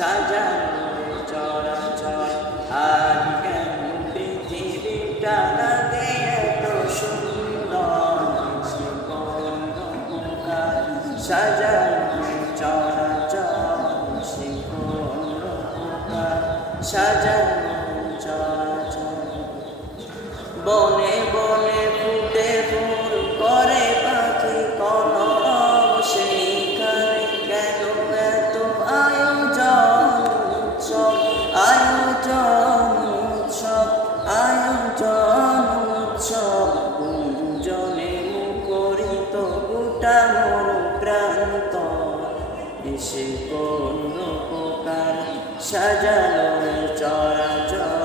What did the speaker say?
সাজানো চরাচর। আর কেন পৃথিবীটা লাগে এত সুন্দর, সে কোন উপকার সাজানো চরাচর, সে কোন উপকার সাজানো চরাচর। বনে বনে ফুটে ফুল করে পাখি কলরব, সেইখানে কেন এত আয়োজন উৎসব, আয়োজন উৎসব, আয়োজন উৎসব। গুঞ্জনে মুখরিত গোটা মরু প্রান্ত, এসে কোন উপকার সাজালো চরাচর,